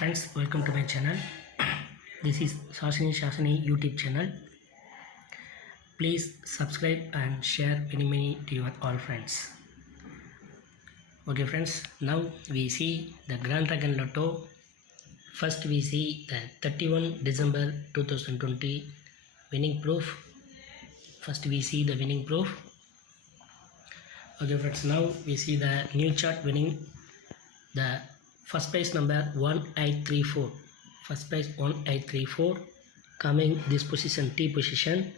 Friends, welcome to my channel. This is Shashini YouTube channel. Please subscribe and share many to your all friends. Okay friends, now we see the Grand Dragon Lotto. First we see the 31 December 2020 winning proof. First we see the winning proof. Okay friends, now we see the new chart winning. The first prize number 1834, first prize 1834, coming this position T position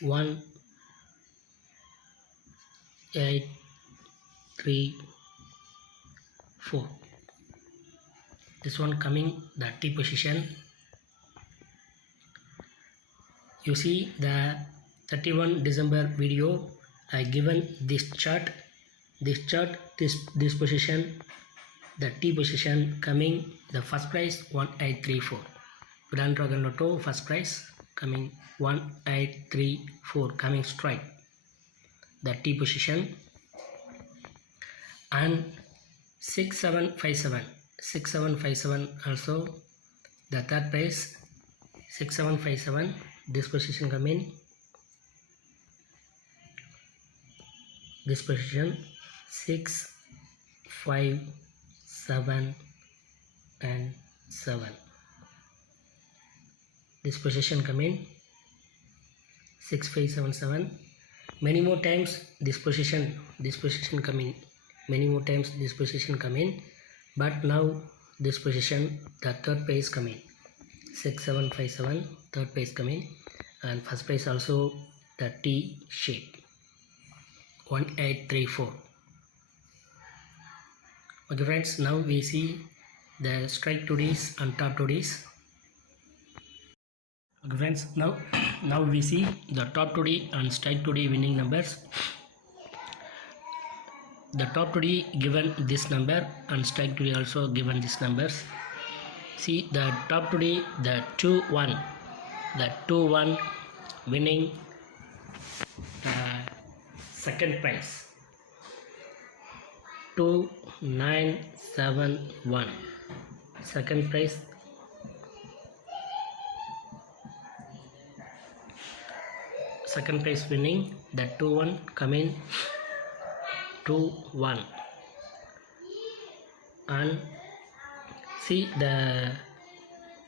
1834, this one coming the T position. You see the 31 December video, I given this chart, this position, the T position coming the first prize 1834. Grand Dragon Lotto first prize coming 1834, coming straight the T position, and 6757 also the third prize 6757, this position coming, this position 6, 5, 7 and 7, this position come in 6, 5, 7, 7. Many more times this position coming, many more times this position come in, but now this position the third page coming 6, 7, 5, 7, third page coming, and first page also the T shape 1834. Okay friends, now we see the strike today's and top today's. Okay friends, now we see the top today and strike today winning numbers. The top today given this number and strike today also given this numbers. See the top today, the 2-1 winning second prize 2971, second prize. Second prize winning the 2-1 coming 2-1, and see the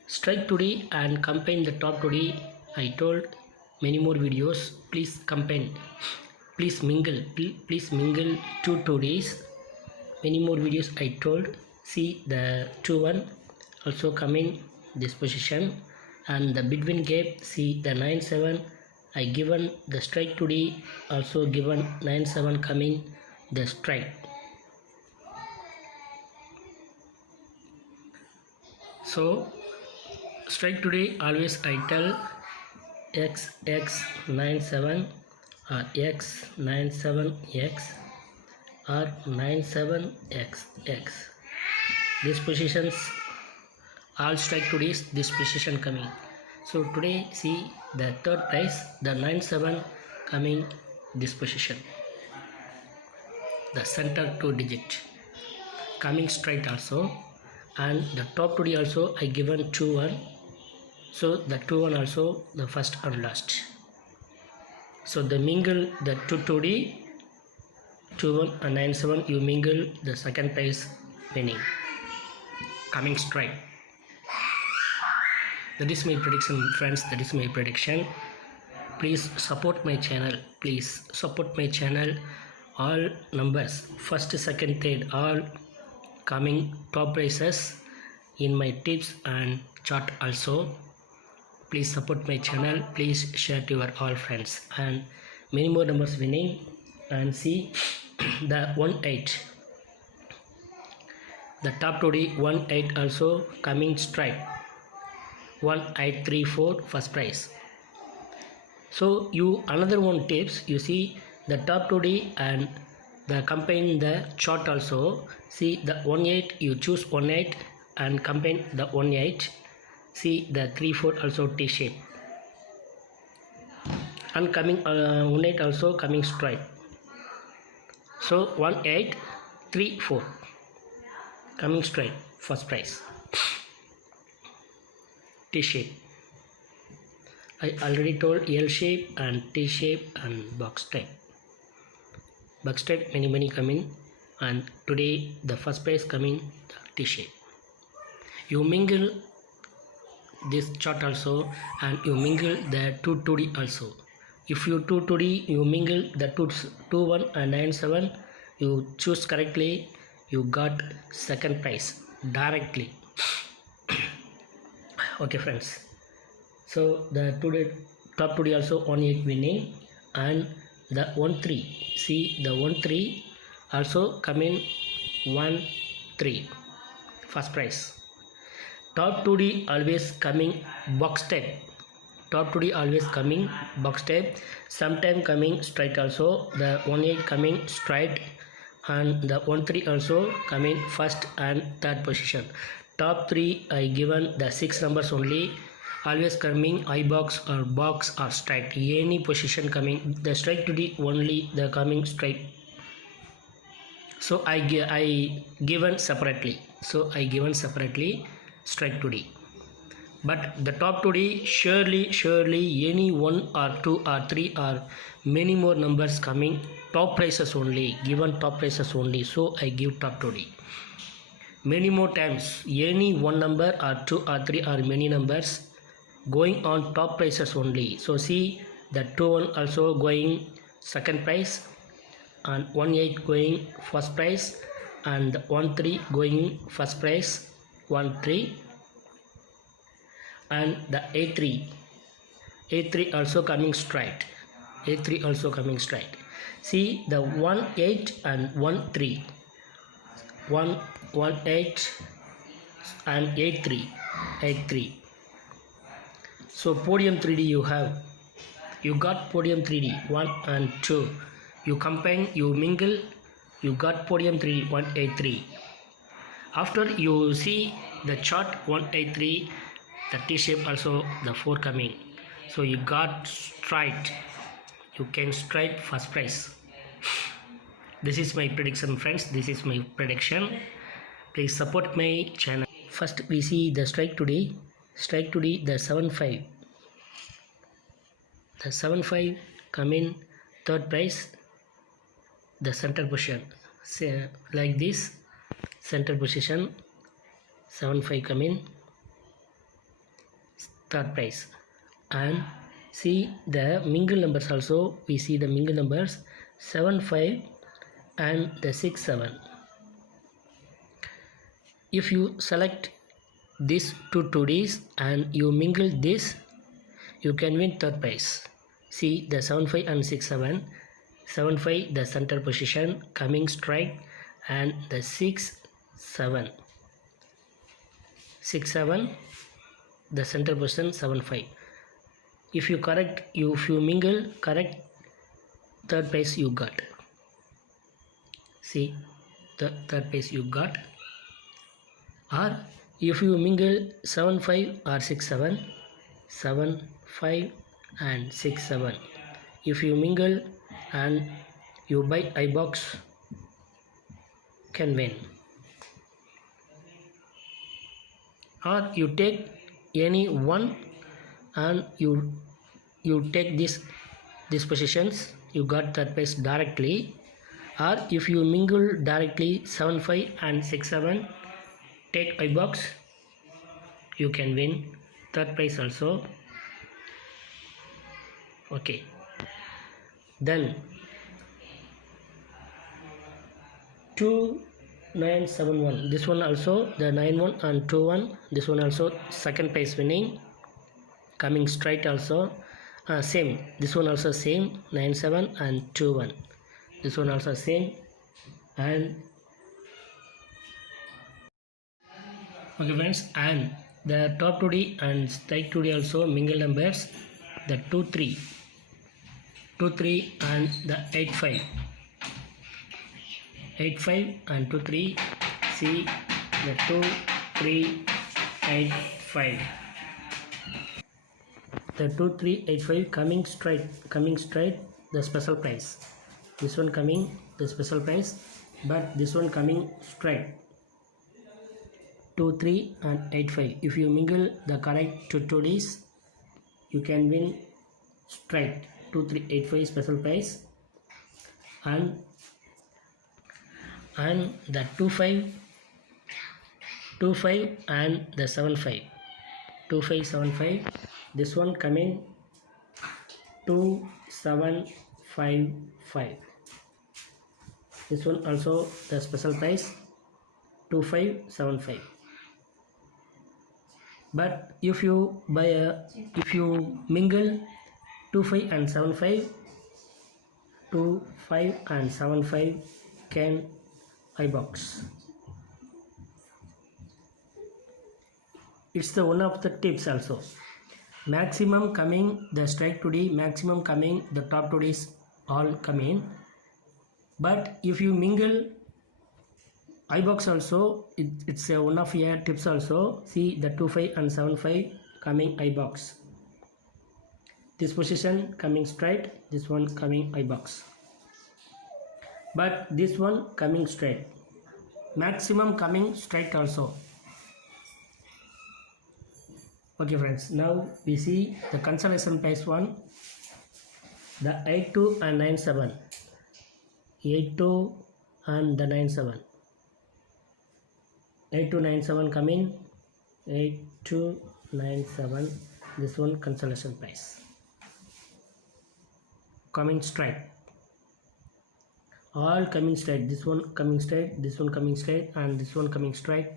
strike today and combine the top today. I told many more videos, please combine, please mingle two todays. Many more videos I told. See the 2-1 also coming this position, and the between gap see the 9-7. I given the strike today also given 9-7 coming the strike. So strike today always I tell XX97 or X97X or 97XX. These positions all strike today's this position coming. So today see the third prize the 97 coming this position, the center 2 digit coming straight also, and the top today also I given 2-1, so the 2-1 also the first and last. So the mingle the 2 today 2-1 and 9-7, you mingle the second prize winning coming straight. That is my prediction friends, that is my prediction. Please support my channel, please support my channel. All numbers first, second, third all coming top prices in my tips and chart also. Please support my channel, please share to your all friends, and many more numbers winning. And see the 18, the top today 18 also coming straight 1834 first prize. So you another one tips, you see the top today and the combine the chart also. See the 18, you choose 18 and combine the 18. See the 3-4 also T shape, and coming 18 also coming straight. So 1834 coming straight first prize. T shape. I already told L shape and T shape and box type. Box type many coming, and today the first prize coming the T shape. You mingle this chart also, and you mingle the 2D also. If you 2D, you mingle the 21 and 97, you choose correctly, you got second prize directly. Okay friends, so the top 2D also 1/8 winning, and the 1/3, see the 1/3 also coming 1/3 first prize. Top 2D always coming box type. Top 2D always coming box type. Sometime coming straight also. The 1/8 coming straight, and the 1/3 also coming first and third position. Top 3 I given the 6 numbers only. Always coming I box or box or straight. Any position coming. The straight 2D only the coming straight. So I given separately. Strike 2D, but the top 2D surely any 1 or 2 or 3 or many more numbers coming, top prices only, given top prices only, so I give top 2D. Many more times any 1 number or 2 or 3 or many numbers going on top prices only. So see the 2-1 also going second prize, and 1/8 going first prize, and 1/3 going first prize 1/3, and the A3 also coming straight. See the 1/8 and 1/3, 1/8 and 8/3. So podium 3D you got podium 3D 1 and 2. You combine, you mingle, you got podium 3D 1/8/3. After you see the chart 1/8/3, the T shape also the 4 coming. So you got straight. You can straight first prize. This is my prediction friends. This is my prediction. Please support my channel. First we see the strike today. The 7/5. The 7/5 come in third prize. The center position. Say like this. Center position 7/5 come in third prize, and see the mingle numbers also. We see the mingle numbers 7/5 and the 6/7. If you select these two 2Ds and you mingle this, you can win third prize. See the 7/5 and 6/7. 7/5 the center position coming straight, and the 6/7 the center position 7/5. If you mingle correct, third prize you got. See the third prize you got. Or if you mingle 7/5 or 6/7, 7/5 and 6/7, if you mingle and you buy iBox, can win. Or you take any one and you take these positions, you got third prize directly. Or if you mingle directly 7/5 and 6/7, take iBox, you can win third prize also. Okay, then 2971, this one also the 9/1 and 2/1, this one also second prize winning, coming straight also. Same, this one also same 9/7 and 2/1, this one also same. And okay friends, and the top 2D and strike 2D also mingle numbers, the 2/3 and the 8/5 and 2/3. See the 2, 3, 8, 5. The 2, 3, 8, 5 coming straight the special prize. This one coming the special prize, but this one coming straight. 2, 3 and 8, 5. If you mingle the correct two 2Ds, you can win straight 2, 3, 8, 5 special prize, and the 2, 5 and the 7, 5. 2, 5, 7, 5. This one coming 2, 7, 5, 5. This one also the special price 2, 5, 7, 5. But if you mingle 2, 5 and 7, 5, 2, 5 and 7, 5 can iBox. It's the one of the tips also. Maximum coming the strike 2D, maximum coming the top 2Ds all come in. But if you mingle iBox also, it's one of your tips also. See the 2, 5 and 7, 5 coming iBox. This position coming straight, this one coming iBox. But this one coming straight. Maximum coming straight also. Okay friends, now we see the consolation prize one. The 8, 2 and 9, 7. 8, 2 and the 9, 7. 8, 2, 9, 7 come in. 8, 2, 9, 7. This one consolation prize. Coming straight. All coming straight. This one coming straight, this one coming straight, and this one coming straight.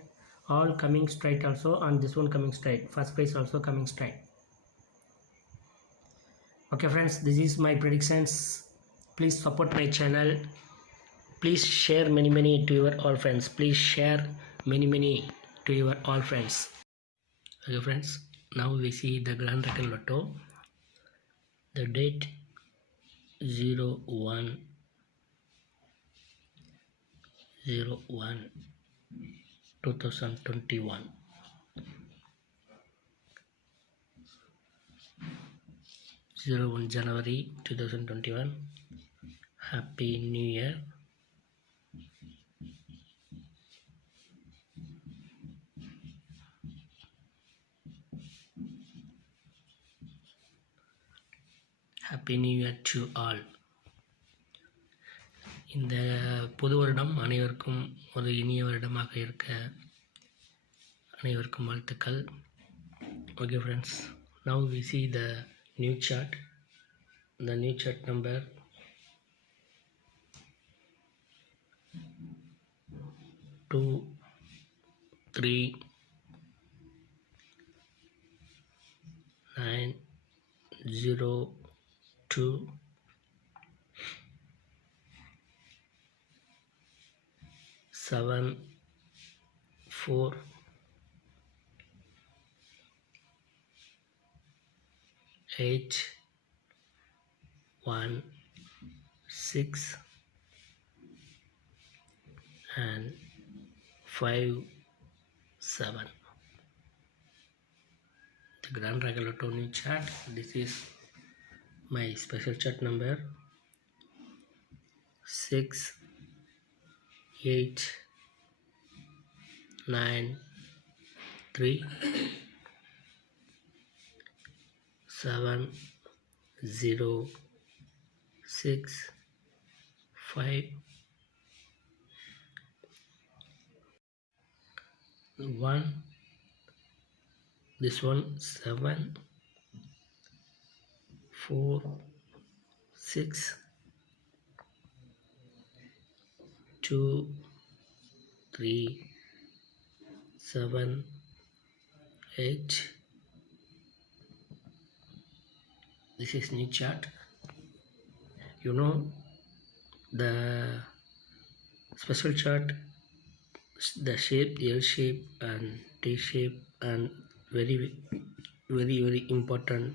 All coming straight also, and this one coming straight. First prize also coming straight. Okay friends, this is my predictions. Please support my channel. Please share many to your all friends. Please share many to your all friends. Okay friends, now we see the Grand Reckon Lotto. The date 01/01/2021. 01 January 2021. Happy New Year. Happy New Year to all. இந்த புது வருடம் அனைவருக்கும் ஒரு இனிய வருடமாக இருக்க அனைவருக்கும் வாழ்த்துக்கள். Okay friends, now we see the new chart. The new chart number 2, 3, 9, 0, 2, 7, 4, 8, 1, 6 and 5, 7. The Grand Reckon Lotto new chart. This is my special chart number 6, 8, 9, 3, 7, 0, 6, 5, 1. This one 7, 4, 6, 2, 3, 7, 8. This is new chart. You know the special chart, the shape L shape and T shape, and very important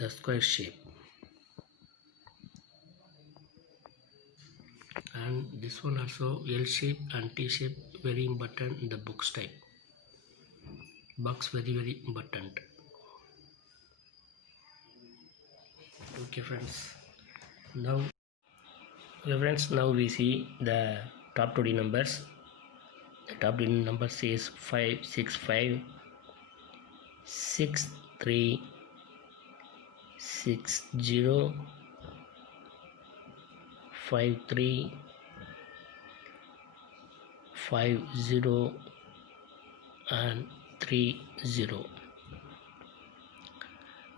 the square shape. And this one also L shape and T shape, very important in the box type. Box very important. Okay friends, now we see the top 2D numbers. The top number says 565 63 60 53 50 and 30.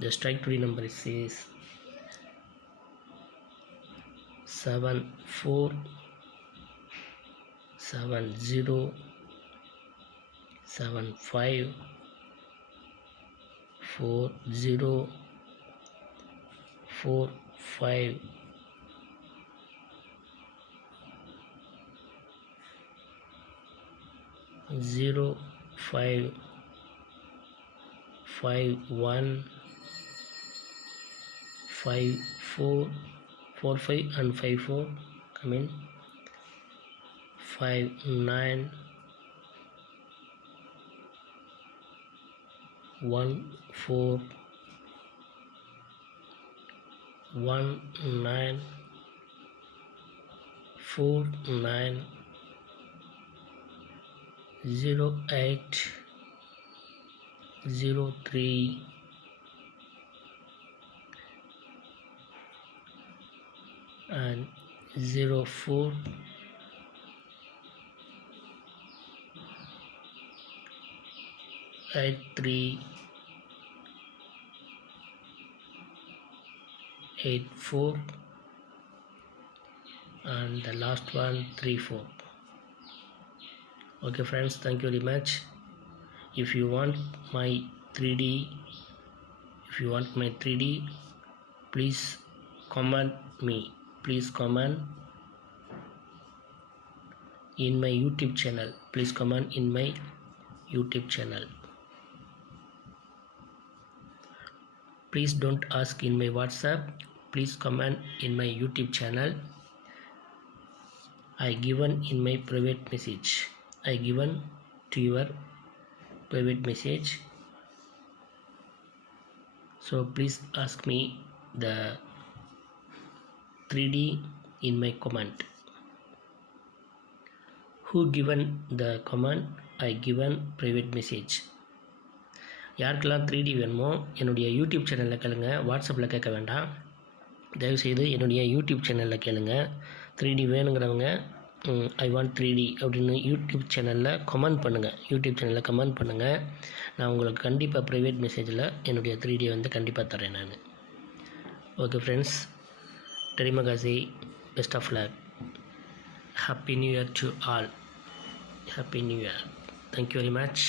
The strike to number says 74 70 75 40 45 05 51 54 45 and 54 come in 59 14 19 49 08 03 and 04 83 84 and the last one 34. Okay friends, thank you very much. If you want my 3D, please comment me. Please comment in my YouTube channel. Please comment in my YouTube channel. Please don't ask in my WhatsApp. Please comment in my YouTube channel. I given in my private message. I given to your private message. So please ask me the 3D in my comment. Who given the comment? I given private message. யாருக்கெல்லாம் 3D வேணுமோ என்னுடைய YouTube சேனலில் கேளுங்க, வாட்ஸ்அப்பில் கேட்க வேண்டாம். தயவுசெய்து என்னுடைய யூடியூப் சேனலில் கேளுங்க. 3D வேணுங்கிறவங்க ஐ வாண்ட் 3D அப்படின்னு யூடியூப் சேனலில் கமெண்ட் பண்ணுங்கள். நான் உங்களுக்கு கண்டிப்பாக ப்ரைவேட் மெசேஜில் என்னுடைய 3D வந்து கண்டிப்பாக தரேன் நான். ஓகே ஃப்ரெண்ட்ஸ், டெரிமகாசி, best of luck. Happy New Year to all. Happy New Year. Thank you very much.